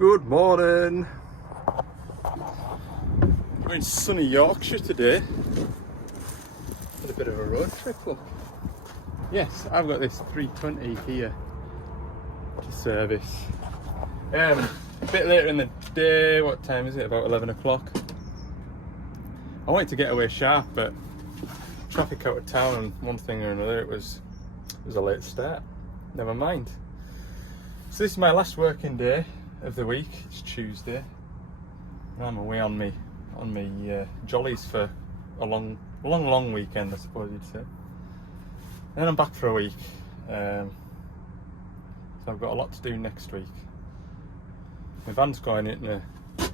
Good morning. We're in sunny Yorkshire today. Had a bit of a road trip. Look. Yes, I've got this 320 here to service. A bit later in the day. What time is it? About 11 o'clock. I wanted to get away sharp, but traffic out of town and one thing or another, it was a late start. Never mind. So this is my last working day of the week. It's Tuesday. And I'm away on me jollies for a long weekend, I suppose you'd say. Then I'm back for a week. So I've got a lot to do next week. My van's going into a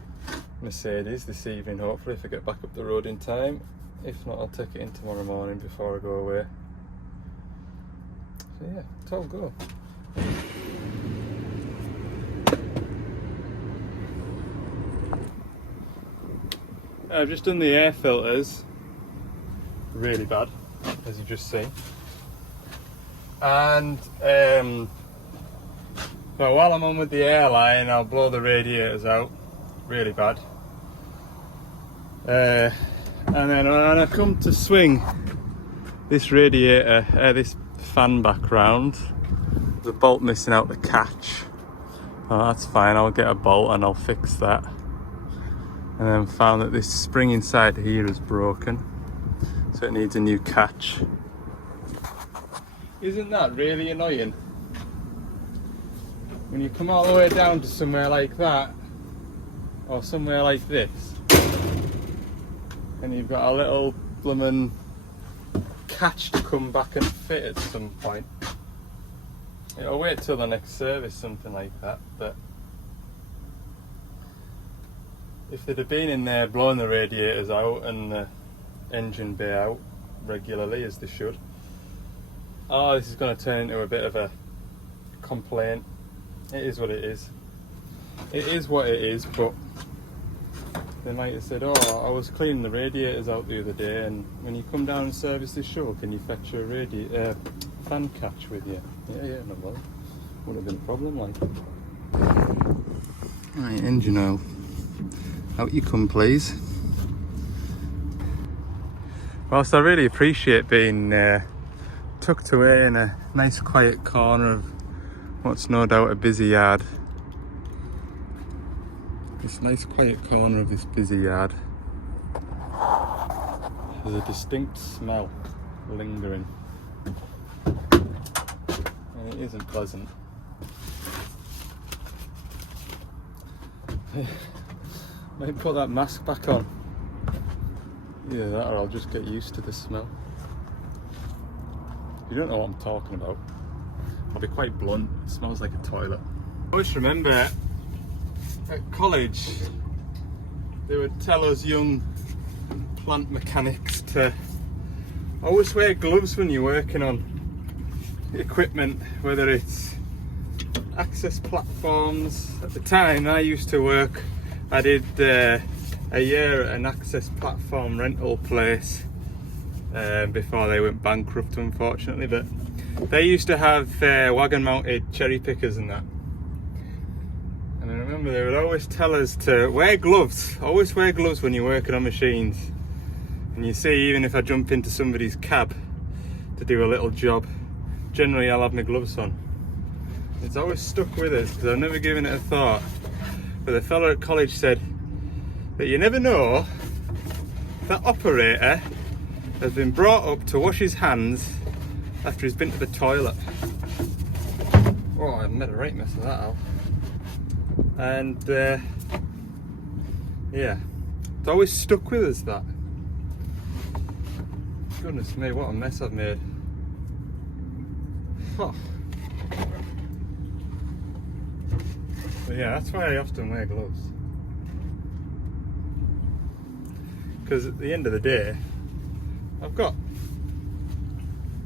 Mercedes this evening, hopefully, if I get back up the road in time. If not, I'll take it in tomorrow morning before I go away. So yeah, it's all go. I've just done the air filters, really bad, as you've just seen. And so while I'm on with the airline, I'll blow the radiators out, really bad. And then when I come to swing this radiator, this fan back round, there's a bolt missing out the catch. Oh, that's fine, I'll get a bolt and I'll fix that. And then found that this spring inside here is broken, so it needs a new catch. Isn't that really annoying? When you come all the way down to somewhere like that, or somewhere like this, and you've got a little bloomin' catch to come back and fit at some point. I'll wait till the next service, something like that, but if they'd have been in there blowing the radiators out and the engine bay out regularly, as they should, oh, this is going to turn into a bit of a complaint. It is what it is. It is what it is, but they might have said, oh, I was cleaning the radiators out the other day, and when you come down and service this show, can you fetch your fan catch with you? Yeah, no bother. Wouldn't have been a problem, like. Right, engine oil. Out you come, please. Whilst I really appreciate being tucked away in a nice quiet corner of what's no doubt a busy yard, this nice quiet corner of this busy yard, there's a distinct smell lingering, and it isn't pleasant. Might put that mask back on. Either that or I'll just get used to the smell. If you don't know what I'm talking about, I'll be quite blunt. It smells like a toilet. I always remember at college they would tell us young plant mechanics to always wear gloves when you're working on equipment, whether it's access platforms. At the time I used to work, I did a year at an access platform rental place before they went bankrupt, unfortunately, but they used to have wagon mounted cherry pickers and that. And I remember they would always tell us to wear gloves, always wear gloves when you're working on machines. And you see, even if I jump into somebody's cab to do a little job, generally I'll have my gloves on. It's always stuck with us because I've never given it a thought. But the fellow at college said that you never know, that operator has been brought up to wash his hands after he's been to the toilet. Oh, I made a right mess of that out. And yeah, it's always stuck with us, that. Goodness me, what a mess I've made. Oh. But yeah, that's why I often wear gloves. Because at the end of the day, I've got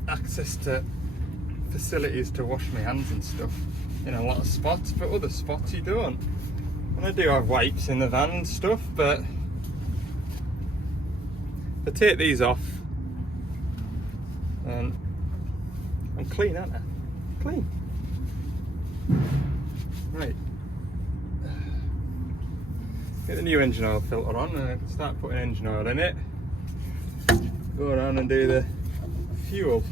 access to facilities to wash my hands and stuff in a lot of spots, but other spots you don't. And I do have wipes in the van and stuff, but if I take these off, and I'm clean, aren't I? Clean. Right. get the new engine oil filter on and I can start putting engine oil in it. Go around and do the fuel.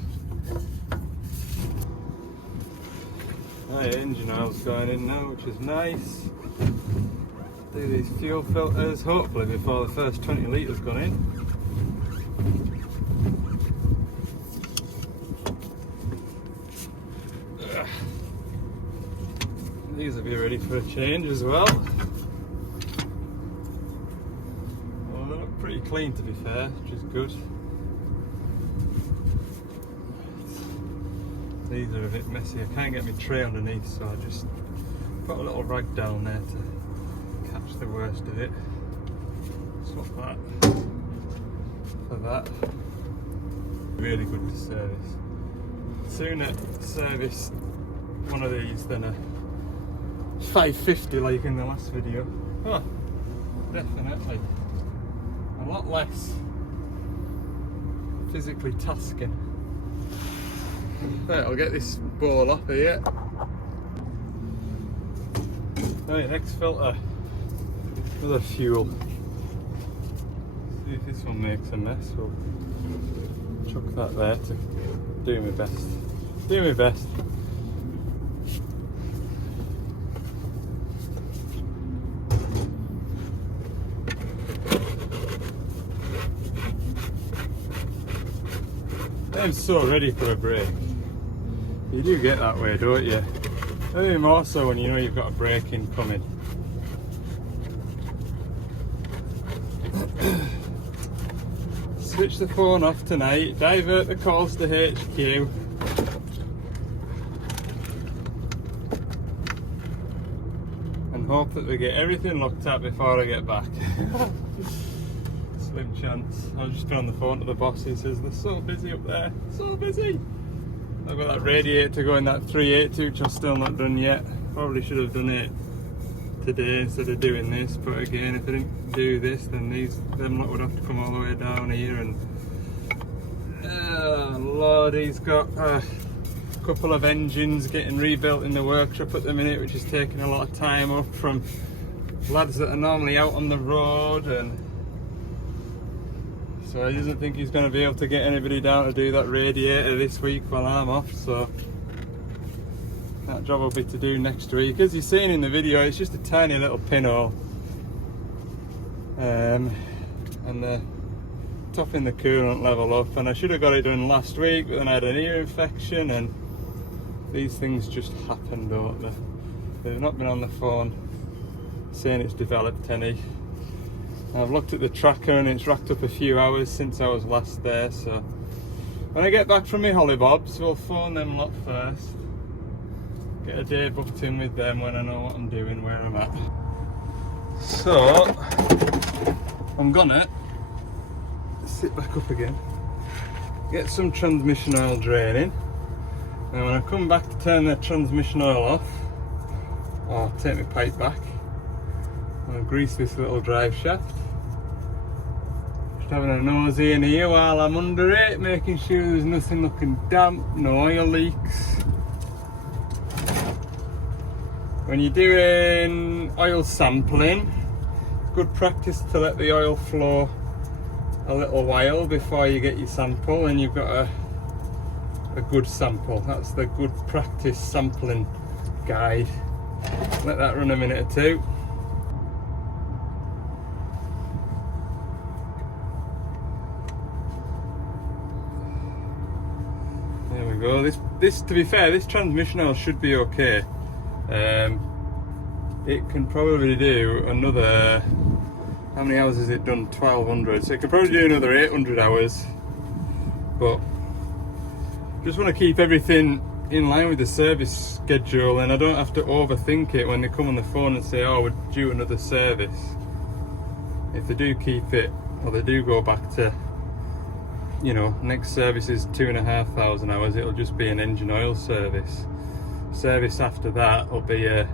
Right, engine oil's going in now, which is nice. Do these fuel filters hopefully before the first 20 litres gone in. These will be ready for a change as well. Well, they look pretty clean to be fair, which is good. These are a bit messy. I can't get my tray underneath, so I just put a little rag down there to catch the worst of it. Swap that for that. Really good to service. Sooner service one of these than a 550 like in the last video. Oh, definitely. A lot less physically tasking. Right, I'll get this ball off here. Right, next filter. Another fuel. See if this one makes a mess. We'll chuck that there to do my best. Do my best. I'm so ready for a break. You do get that way, don't you? Maybe more so when you know you've got a break in coming. Switch the phone off tonight, divert the calls to HQ. And hope that we get everything looked at before I get back. Slim chance. I've just been on the phone to the boss. He says they're so busy up there, so busy. I've got that radiator to go in that 382, which I've still not done yet. Probably should have done it today instead of doing this, but again, if I didn't do this, then them lot would have to come all the way down here. And oh Lord, he's got a couple of engines getting rebuilt in the workshop at the minute, which is taking a lot of time up from lads that are normally out on the road, and so he doesn't think he's going to be able to get anybody down to do that radiator this week while I'm off, so that job will be to do next week. As you've seen in the video, it's just a tiny little pinhole, and the topping the coolant level up, and I should have got it done last week, but then I had an ear infection, and these things just happen, don't they? They've not been on the phone saying it's developed any. I've looked at the tracker and it's racked up a few hours since I was last there, so when I get back from my hollybobs, we'll phone them lot first. Get a day booked in with them when I know what I'm doing, where I'm at. So, I'm gonna sit back up again, get some transmission oil draining, and when I come back to turn the transmission oil off, I'll take my pipe back. I'll grease this little drive shaft. Just having a nosy in here while I'm under it, making sure there's nothing looking damp, no oil leaks. When you're doing oil sampling, good practice to let the oil flow a little while before you get your sample, and you've got a good sample. That's the good practice sampling guide. Let that run a minute or two. There we go. This, to be fair, this transmission oil should be okay. It can probably do another, how many hours has it done? 1200, so it could probably do another 800 hours, but just want to keep everything in line with the service schedule, and I don't have to overthink it when they come on the phone and say, oh, we're due another service. If they do keep it, or they do go back to, you know, next service is 2,500 hours, it'll just be an engine oil service. Service after that will be a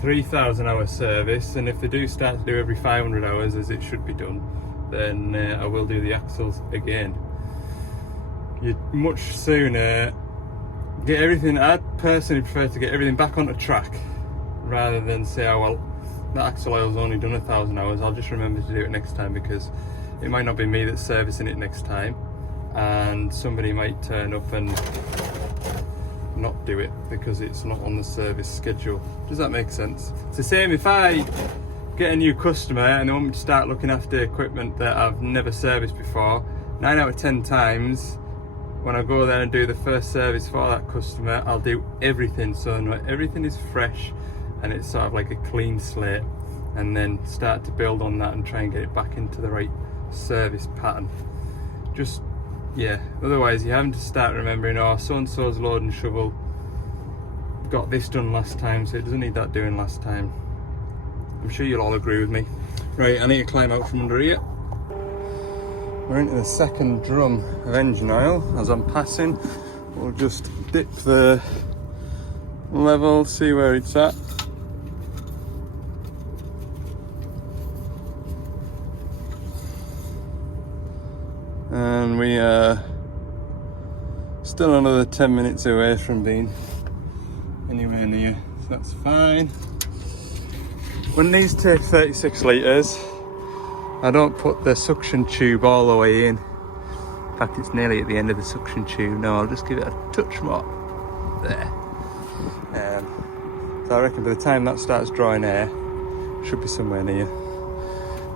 3,000 hour service, and if they do start to do every 500 hours as it should be done, then I will do the axles again. You'd much sooner get everything, I'd personally prefer to get everything back onto track rather than say, oh well, that axle oil's only done 1,000 hours. I'll just remember to do it next time, because it might not be me that's servicing it next time, and somebody might turn up and not do it because it's not on the service schedule. Does that make sense? It's the same if I get a new customer and they want me to start looking after equipment that I've never serviced before. 9 out of 10 times when I go there and do the first service for that customer, I'll do everything so everything is fresh and it's sort of like a clean slate, and then start to build on that and try and get it back into the right service pattern. Just, yeah, otherwise you're having to start remembering, oh, so and so's load and shovel got this done last time, so it doesn't need that doing last time. I'm sure you'll all agree with me. Right, I need to climb out from under here. We're into the second drum of engine oil. As I'm passing, we'll just dip the level, see where it's at. And we are still another 10 minutes away from being anywhere near, so that's fine. When these take 36 litres, I don't put the suction tube all the way in. In fact, it's nearly at the end of the suction tube. No, I'll just give it a touch more. There. So I reckon by the time that starts drawing air, it should be somewhere near.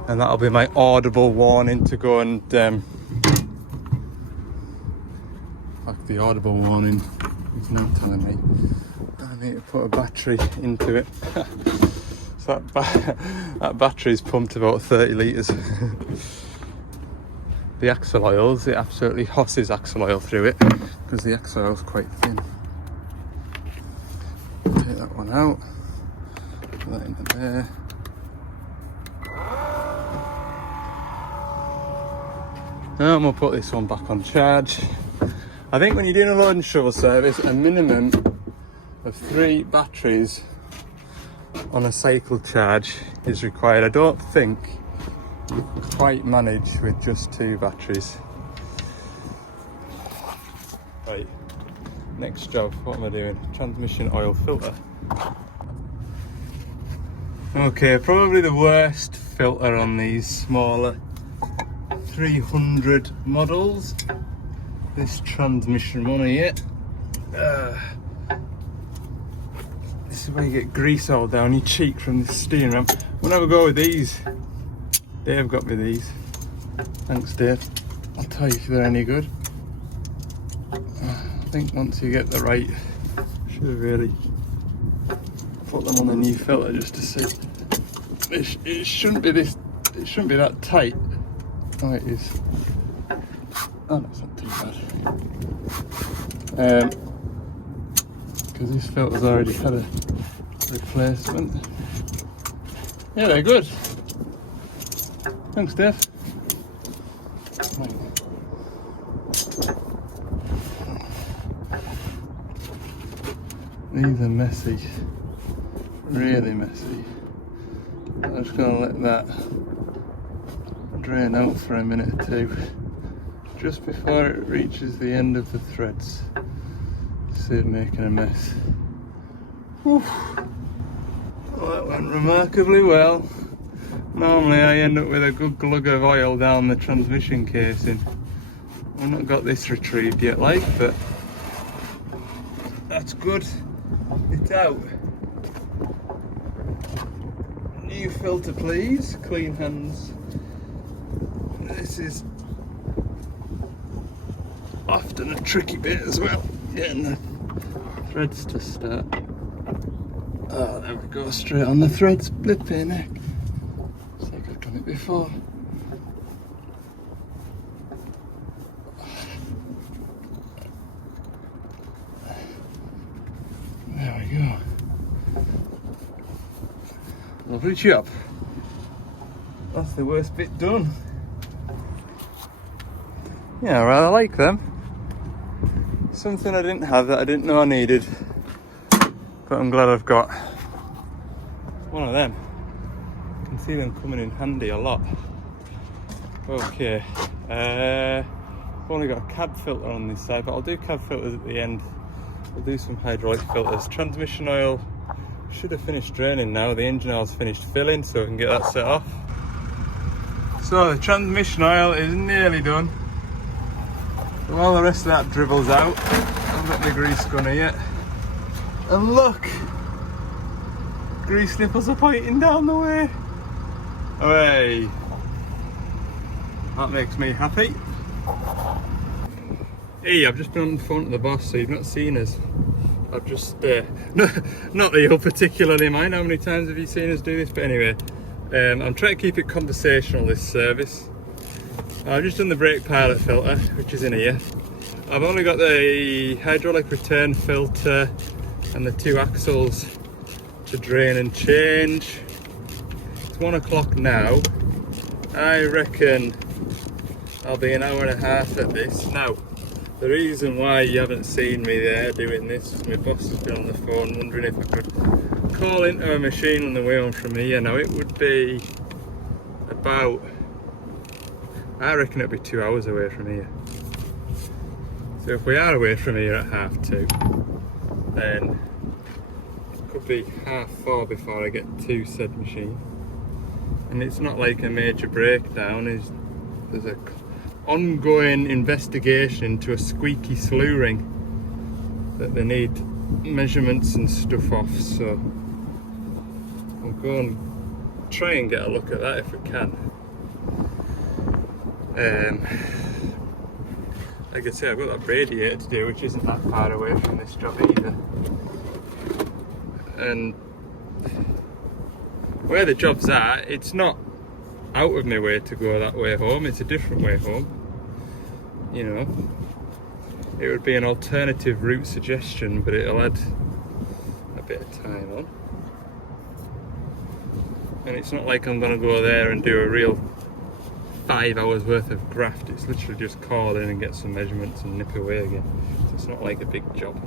And that'll be my audible warning to go and... the audible warning is now telling me I need to put a battery into it. So that battery's pumped about 30 litres. The axle oils, it absolutely hosses axle oil through it because the axle oil's quite thin. Take that one out, put that into there. Now I'm going to put this one back on charge. I think when you're doing a load and shovel service, a minimum of 3 batteries on a cycle charge is required. I don't think you can quite manage with just 2 batteries. Right, next job, what am I doing? Transmission oil filter. Okay, probably the worst filter on these smaller 300 models. This transmission one here. This is where you get grease all down your cheek from the steering ramp. When I would go with these, Dave got me these. Thanks, Dave. I'll tell you if they're any good. I think once you get the right, should have really put them on the new filter just to see. It shouldn't be this. It shouldn't be that tight. Oh, it is. Oh, that's not too bad. Because this filter's already had a replacement. Yeah, they're good. Thanks, Dave. Right. These are messy. Really messy. I'm just going to let that drain out for a minute or two. Just before it reaches the end of the threads. See it making a mess. Whew. Well, that went remarkably well. Normally I end up with a good glug of oil down the transmission casing. I've not got this retrieved yet, like, but that's good. It's out. New filter, please. Clean hands. This is often a tricky bit as well, getting the threads to start. Oh, there we go, straight on the threads, blipping heck. It's like I've done it before. There we go. Lovely job. That's the worst bit done. Yeah, I rather like them. Something I didn't have that I didn't know I needed, but I'm glad I've got one of them. I can see them coming in handy a lot. Okay, I've only got a cab filter on this side, but I'll do cab filters at the end. We'll do some hydraulic filters. Transmission oil Should have finished draining now. The engine oil's finished filling, so I can get that set off. So the transmission oil is nearly done. So while the rest of that dribbles out, I've got the grease gun here. And look! Grease nipples are pointing down the way. Hooray! That makes me happy. Hey, I've just been on the phone to the boss, so you've not seen us. I've just, not that you'll particularly mind how many times have you seen us do this, but anyway, I'm trying to keep it conversational, this service. I've just done the brake pilot filter, which is in here. I've only got the hydraulic return filter and the 2 axles to drain and change. It's 1 o'clock now. I reckon I'll be an hour and a half at this. Now, the reason why you haven't seen me there doing this is my boss has been on the phone wondering if I could call into a machine on the way home from here. Now, it would be about, I reckon it'd be 2 hours away from here. So if we are away from here at 2:30, then it could be 3:30 before I get to said machine. And it's not like a major breakdown, there's a ongoing investigation into a squeaky slew ring that they need measurements and stuff off, so I'll go and try and get a look at that if we can. Like I say, I've got that radiator to do, which isn't that far away from this job either. And where the job's at, it's not out of my way to go that way home, it's a different way home. You know, it would be an alternative route suggestion, but it'll add a bit of time on. And it's not like I'm going to go there and do a real 5 hours worth of graft. It's literally just call in and get some measurements and nip away again. So it's not like a big job.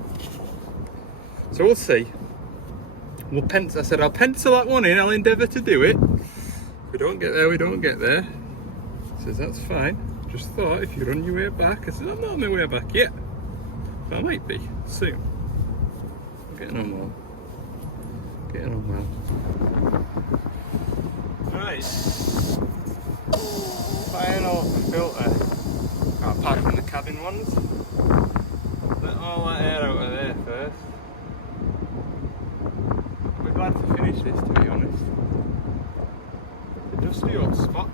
So we'll see. I said I'll pencil that one in, I'll endeavour to do it. If we don't get there, we don't get there. He says that's fine. Just thought if you're on your way back. I said I'm not on my way back yet, but I might be soon. I'm getting on well. Getting on well. Right. Final filter. Apart from the cabin ones. Let all that air out of there first. We're glad to finish this, to be honest. The dusty old spot.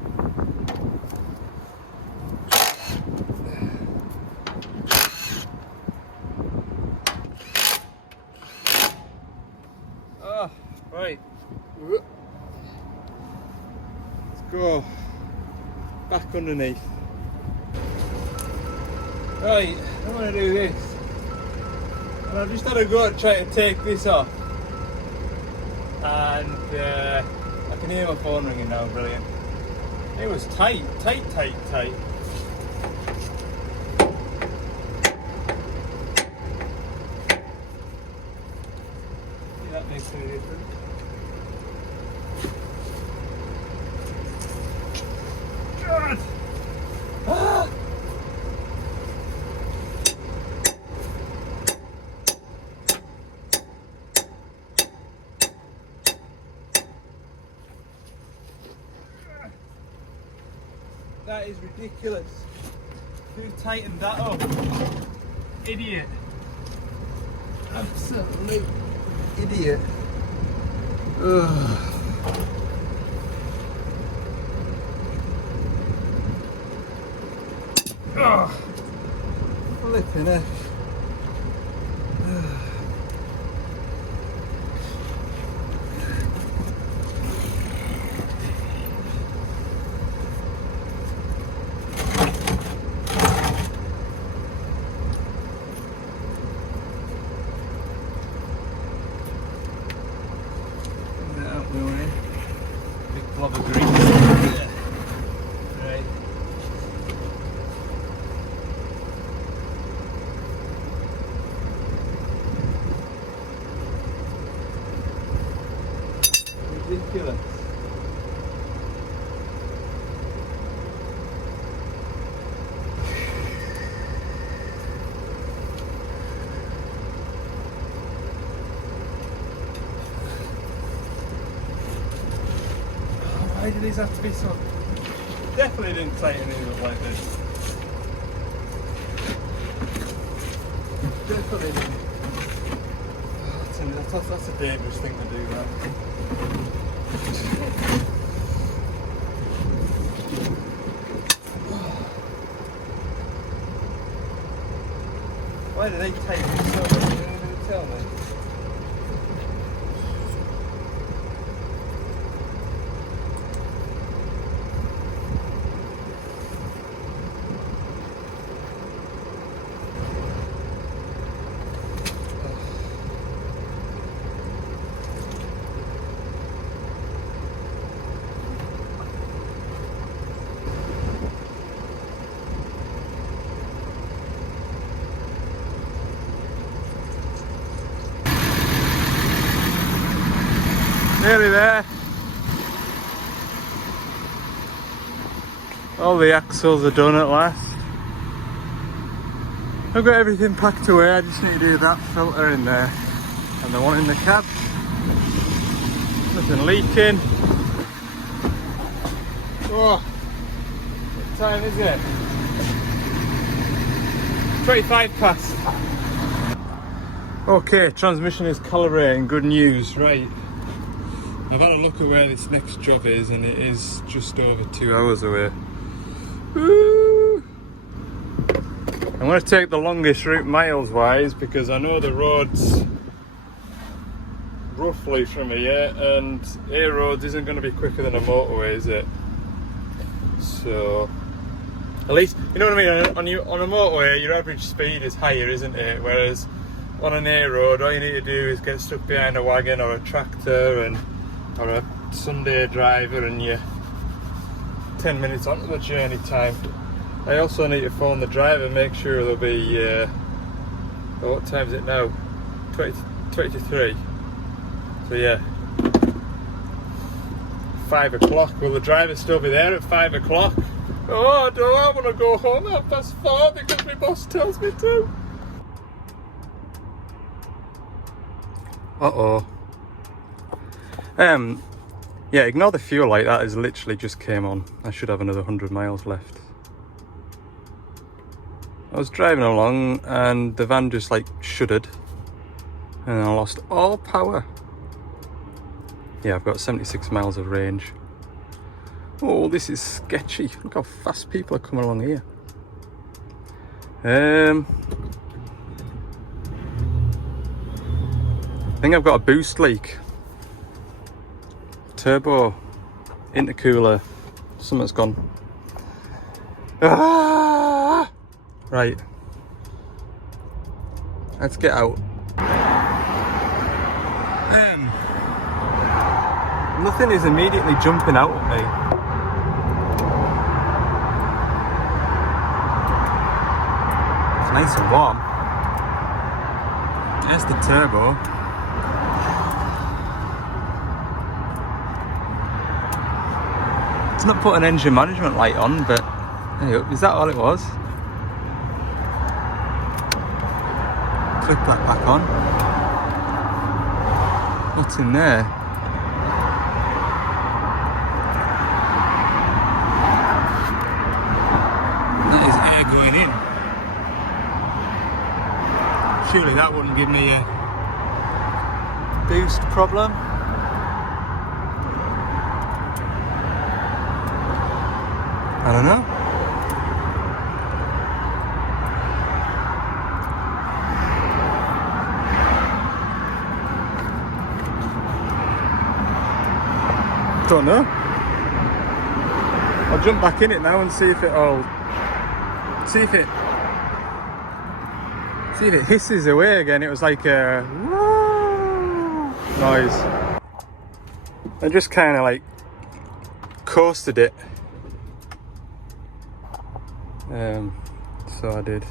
Oh, right. Let's go back underneath. Right, I'm going to do this. And I've just had a go at trying to take this off. And I can hear my phone ringing now, brilliant. It was tight. See, that makes any difference. God! Ah! That is ridiculous. Who tightened that up? Idiot. Absolute idiot. Ugh. Oh, flipping heck. Big blob of grease. Right. do these have to be so? Definitely didn't tighten these up like this. Definitely didn't. That's a dangerous thing to do, that. Why do they tighten it so much? You didn't even tell me. Nearly there. All the axles are done at last. I've got everything packed away, I just need to do that filter in there. And the one in the cab. Nothing leaking. Oh, what time is it? 25 past. Okay, transmission is calibrating, good news, right. I've had a look at where this next job is and it is just over 2 hours away. Woo! I'm going to take the longest route miles wise because I know the roads roughly from here, and A roads isn't going to be quicker than a motorway, is it? So at least, you know what I mean, on a motorway your average speed is higher, isn't it? Whereas on an A road all you need to do is get stuck behind a wagon or a tractor or a Sunday driver and you're 10 minutes onto the journey time. I also need to phone the driver, make sure there'll be what time is it now? 20 to 3. So yeah, 5 o'clock. Will the driver still be there at 5 o'clock? Oh, I want to go home at 4:30 because my boss tells me to. Uh-oh. Yeah, ignore the fuel light, that is literally just came on. I should have another 100 miles left. I was driving along and the van just like shuddered and I lost all power. Yeah, I've got 76 miles of range. Oh, this is sketchy. Look how fast people are coming along here. I think I've got a boost leak. Turbo, intercooler, something's gone. Ah! Right, let's get out. Nothing is immediately jumping out at me. It's nice and warm. There's the turbo. It's not put an engine management light on, but anyway, is that all it was? Click that back on. What's in there? That is air going in. Surely that wouldn't give me a boost problem. I don't know. Don't know. I'll jump back in it now and see if it hisses away again. It was like a noise. I just kind of like coasted it. So I did.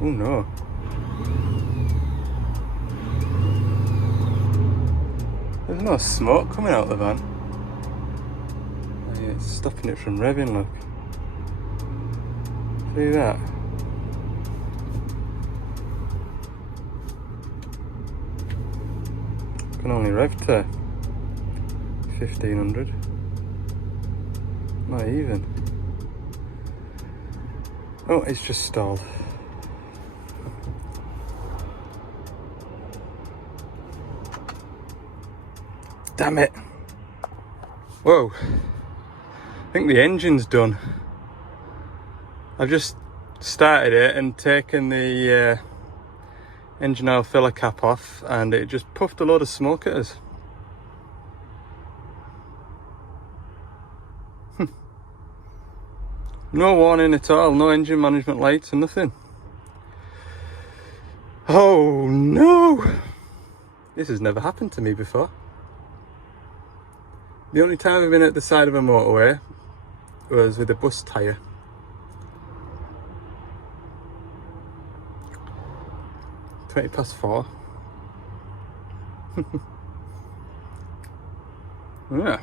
Oh no. There's no smoke coming out of the van. Oh, yeah, it's stopping it from revving, look. See that? Can only rev to 1500. Not even. Oh, it's just stalled. Damn it. Whoa. I think the engine's done. I've just started it and taken the engine oil filler cap off, and it just puffed a load of smoke at us. No warning at all, no engine management lights and nothing. Oh no! This has never happened to me before. The only time I've been at the side of a motorway was with a bus tyre. (4:20). Yeah.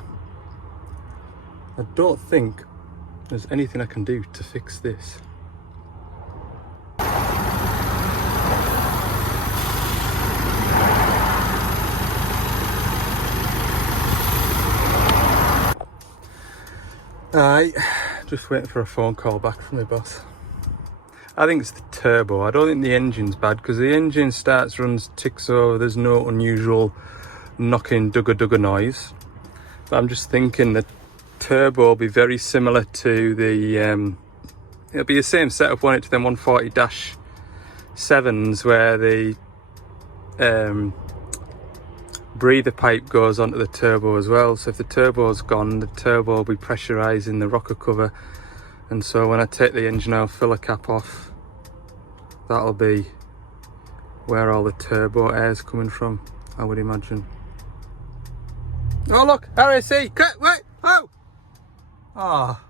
I don't think there's anything I can do to fix this. Alright, just waiting for a phone call back from my boss. I think it's the turbo. I don't think the engine's bad, because the engine starts, runs, ticks over, there's no unusual knocking dugga noise. But I'm just thinking the turbo will be very similar to the it'll be the same setup, won't it, to them 140-7s, where the breather pipe goes onto the turbo as well. So if the turbo's gone, the turbo will be pressurizing the rocker cover, and so when I take the engine oil filler cap off, that'll be where all the turbo air's coming from, I would imagine. Oh look, RAC, wait, oh! Ah, oh.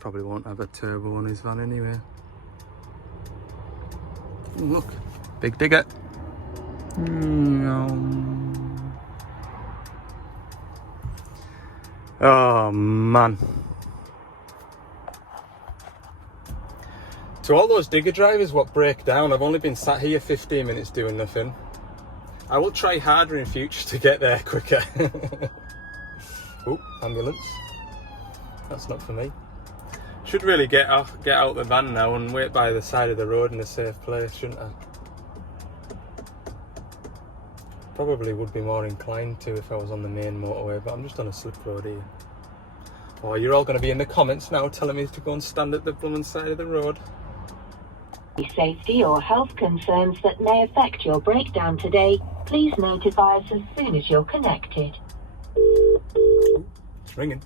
Probably won't have a turbo on his van anyway. Oh, look, big digger. Oh man. To all those digger drivers what break down, I've only been sat here 15 minutes doing nothing. I will try harder in future to get there quicker. Oh, ambulance. That's not for me. Should really get out the van now and wait by the side of the road in a safe place, shouldn't I? Probably would be more inclined to if I was on the main motorway, but I'm just on a slip road here. Oh, you're all going to be in the comments now telling me to go and stand at the blooming side of the road. Safety or health concerns that may affect your breakdown today, please notify us as soon as you're connected. It's ringing.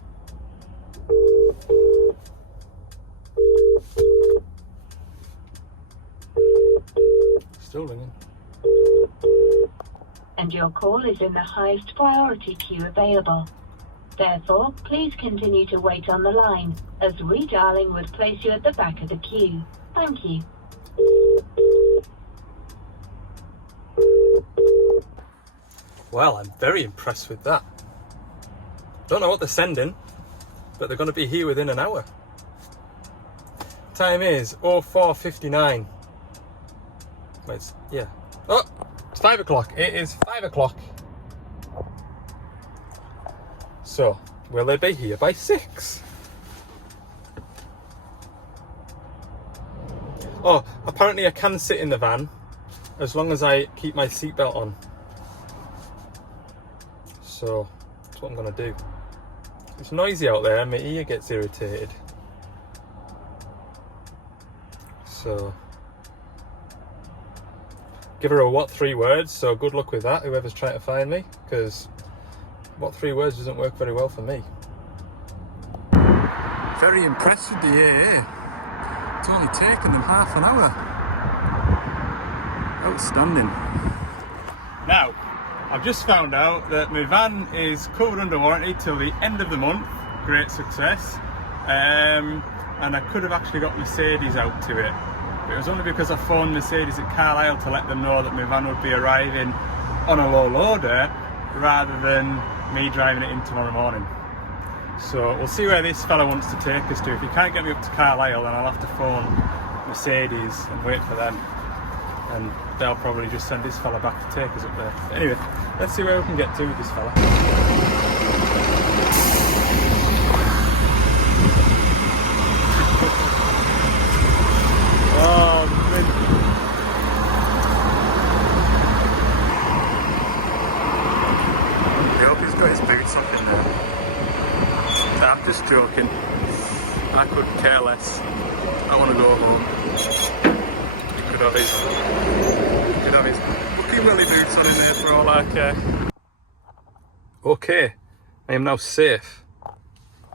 Still ringing. And your call is in the highest priority queue available. Therefore, please continue to wait on the line, as redialing would place you at the back of the queue. Thank you. Well, I'm very impressed with that. Don't know what they're sending, but they're going to be here within an hour. Time is 04:59. Wait, yeah. Oh, it's 5 o'clock. It is 5 o'clock. So, will they be here by 6? Oh, apparently I can sit in the van as long as I keep my seatbelt on. So, that's what I'm going to do. It's noisy out there, my ear gets irritated. So, give her a what 3 words, so good luck with that, whoever's trying to find me, because what 3 words doesn't work very well for me. Very impressed with the AA. It's only taken them half an hour. Outstanding. Now, I've just found out that my van is covered under warranty till the end of the month. Great success. And I could have actually got Mercedes out to it. But it was only because I phoned Mercedes at Carlisle to let them know that my van would be arriving on a low loader rather than me driving it in tomorrow morning. So we'll see where this fella wants to take us to. If he can't get me up to Carlisle, then I'll have to phone Mercedes and wait for them. and they'll probably just send this fella back to take us up there. But anyway, let's see where we can get to with this fella. Oh, man. I hope he's got his boots up in there. I'm just joking. I could care less. I want to go home. He could have his Lucky Willy boots on in there for all I care. Okay, I am now safe.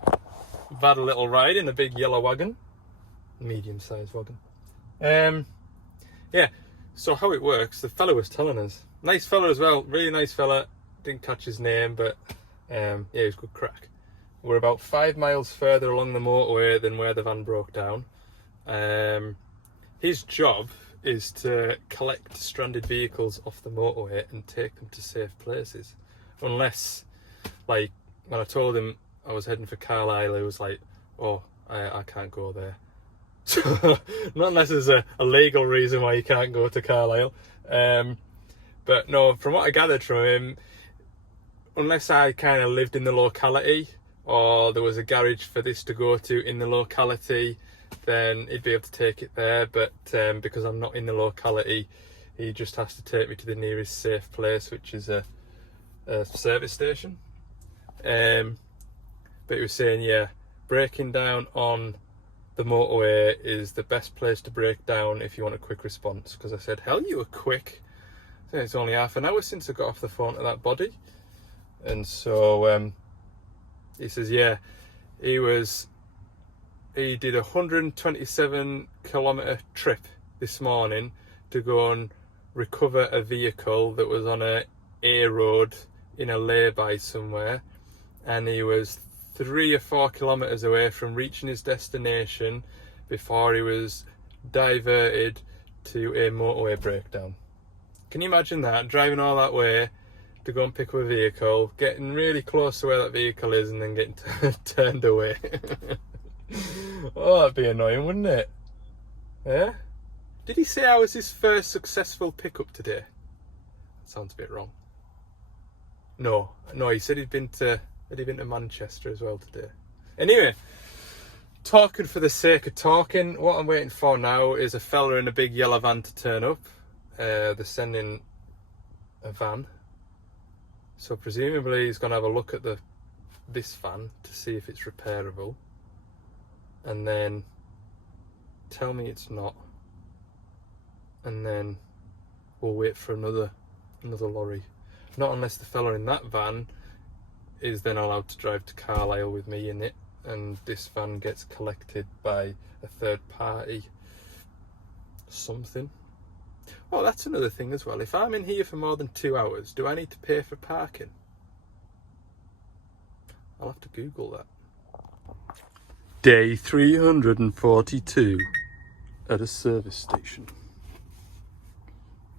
I've had a little ride in a big yellow wagon. Medium-sized wagon. Yeah, so how it works, the fella was telling us. Nice fella as well, really nice fella. Didn't catch his name, but yeah, he was good crack. We're about 5 miles further along the motorway than where the van broke down. His job is to collect stranded vehicles off the motorway and take them to safe places. Unless, like, when I told him I was heading for Carlisle, he was like, oh, I can't go there. So, not unless there's a legal reason why you can't go to Carlisle. But no, from what I gathered from him, unless I kind of lived in the locality, or there was a garage for this to go to in the locality, then he'd be able to take it there. But because I'm not in the locality, he just has to take me to the nearest safe place, which is a service station. But he was saying, yeah, breaking down on the motorway is the best place to break down if you want a quick response. Because I said, hell, you were quick. I think it's only half an hour since I got off the phone to that body. And so he says, yeah, he did a 127 kilometre trip this morning to go and recover a vehicle that was on a road in a lay-by somewhere, and he was 3 or 4 kilometres away from reaching his destination before he was diverted to a motorway breakdown. Can you imagine that? Driving all that way to go and pick up a vehicle, getting really close to where that vehicle is, and then getting turned away. Oh, that'd be annoying, wouldn't it? Yeah? Did he say I was his first successful pickup today? That sounds a bit wrong. No, he said he'd been to Manchester as well today. Anyway, talking for the sake of talking, what I'm waiting for now is a fella in a big yellow van to turn up. They're sending a van. So presumably he's going to have a look at this van to see if it's repairable, and then tell me it's not, and then we'll wait for another lorry. Not unless the fella in that van is then allowed to drive to Carlisle with me in it, and this van gets collected by a third party something. Oh, that's another thing as well. If I'm in here for more than 2 hours, do I need to pay for parking? I'll have to Google that. Day 342 at a service station.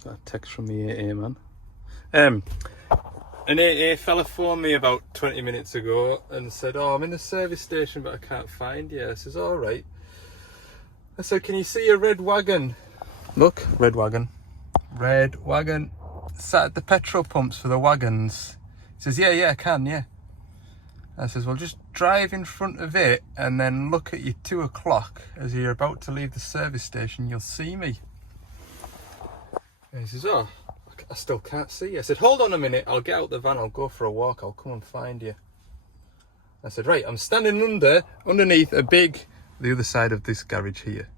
That text from the AA man. An AA fella phoned me about 20 minutes ago and said, oh, I'm in the service station but I can't find you. I says, all right. I said, can you see a red wagon? Look, red wagon. Red wagon. Sat at the petrol pumps for the wagons. He says, yeah, I can, yeah. I says, well, just drive in front of it and then look at your 2 o'clock as you're about to leave the service station. You'll see me. And he says, oh, I still can't see you. I said, hold on a minute. I'll get out the van. I'll go for a walk. I'll come and find you. I said, right, I'm standing underneath the other side of this garage here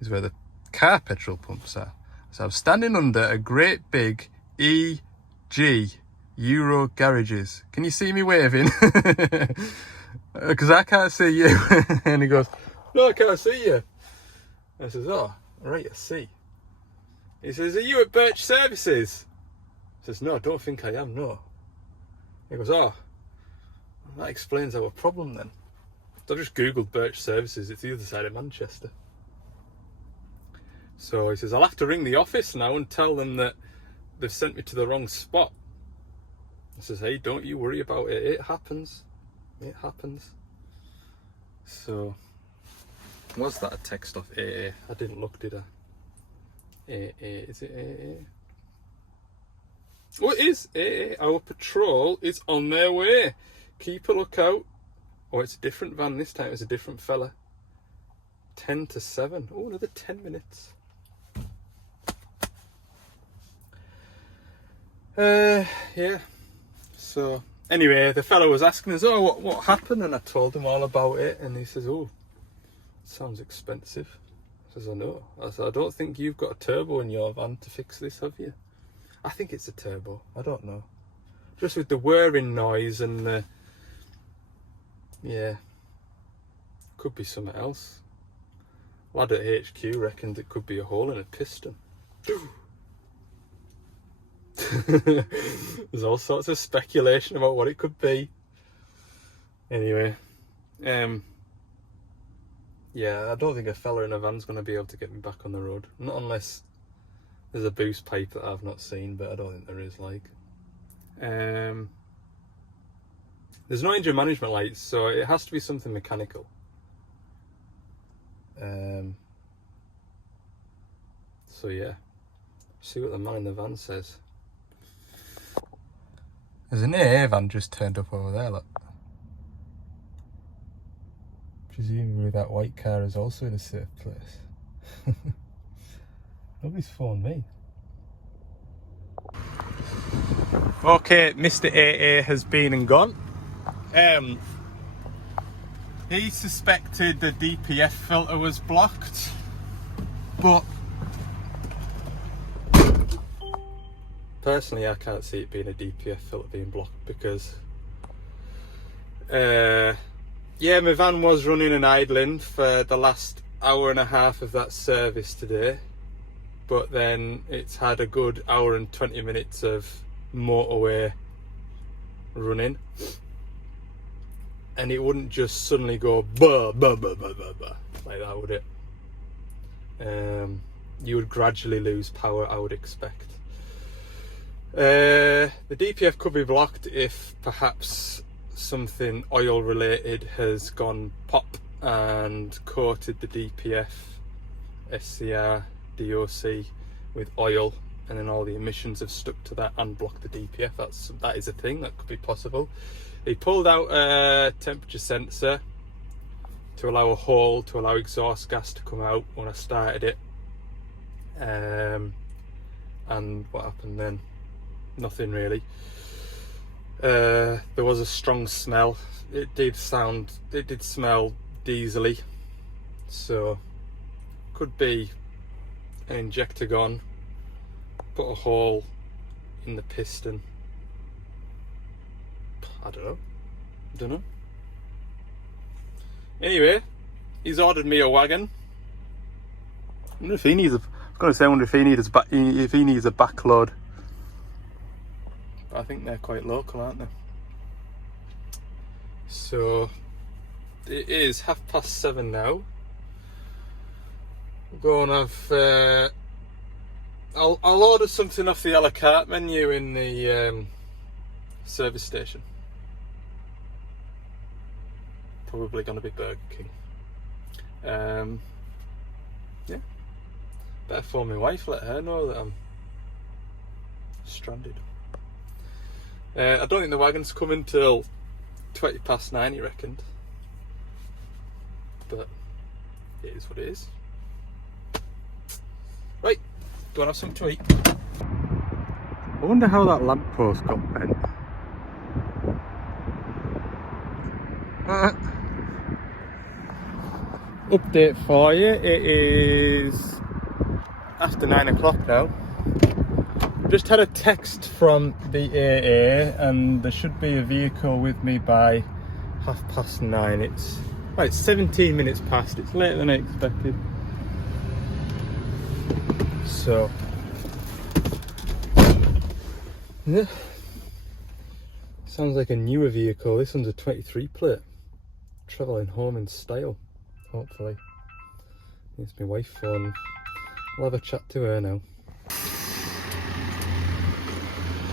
is where the car petrol pumps are. So I'm standing under a great big EG Euro garages. Can you see me waving? Because I can't see you. And he goes, no, I can't see you. I says, oh, right, I see. He says, are you at Birch Services? I says, no, I don't think I am, no. He goes, oh, that explains our problem then. So I just Googled Birch Services. It's the other side of Manchester. So he says, I'll have to ring the office now and tell them that they've sent me to the wrong spot. I says, hey, don't you worry about it. It happens. It happens. So, was that a text off AA? I didn't look, did I? AA, is it AA? Oh, it is AA. Our patrol is on their way. Keep a lookout. Oh, it's a different van this time. It's a different fella. 10 to 7. Oh, another 10 minutes. Yeah. So, anyway, the fella was asking us, oh, what happened? And I told him all about it. And he says, oh, sounds expensive. I says, I know. I said, I don't think you've got a turbo in your van to fix this, have you? I think it's a turbo. I don't know. Just with the whirring noise and the... Yeah. Could be something else. Lad at HQ reckoned it could be a hole in a piston. There's all sorts of speculation about what it could be. Anyway. Yeah, I don't think a fella in a van's going to be able to get me back on the road. Not unless there's a boost pipe that I've not seen, but I don't think there is, like. There's no engine management lights, so it has to be something mechanical. So yeah, see what the man in the van says. There's an AA van just turned up over there, look. Presumably that white car is also in a safe place. Nobody's phoned me. Okay, Mr. AA has been and gone. He suspected the DPF filter was blocked, but personally I can't see it being a DPF filter being blocked because yeah, my van was running and idling for the last hour and a half of that service today, but then it's had a good hour and 20 minutes of motorway running, and it wouldn't just suddenly go bah, bah, bah, bah, bah, bah, like that, would it? You would gradually lose power, I would expect. The DPF could be blocked if perhaps something oil related has gone pop and coated the DPF, SCR, DOC with oil, and then all the emissions have stuck to that and blocked the DPF. That is a thing that could be possible. He pulled out a temperature sensor to allow a hole, to allow exhaust gas to come out when I started it. And what happened then? Nothing really. There was a strong smell. It did smell diesely. So could be an injector gone, put a hole in the piston. I don't know. Anyway, he's ordered me a wagon. I wonder if he needs I wonder if he needs a back load. But I think they're quite local, aren't they? So it is 7:30 now. We'll go and have I'll order something off the a la carte menu in the service station. Probably going to be Burger King. Yeah. Better phone my wife, let her know that I'm stranded. I don't think the wagon's coming till 9:20, he reckoned. But it is what it is. Right, go and have something to eat. I wonder how that lamppost got bent. Update for you, it is after 9 o'clock now. Just had a text from the AA and there should be a vehicle with me by 9:30. It's 17 minutes past, it's later than I expected. So yeah, sounds like a newer vehicle. This one's a 23 plate, travelling home in style, hopefully. It's my wife phone. I'll have a chat to her now.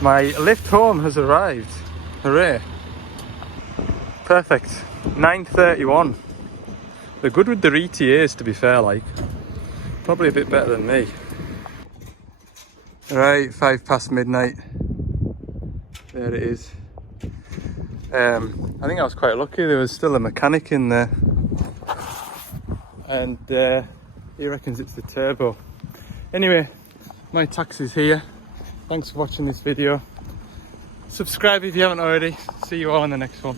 My lift home has arrived. Hooray. Perfect. 9:31. They're good with their ETAs, to be fair, like. Probably a bit better than me. Right, 5 past midnight. There it is. I think I was quite lucky, there was still a mechanic in there. And he reckons it's the turbo. Anyway, my taxi's here. Thanks for watching this video. Subscribe if you haven't already. See you all in the next one.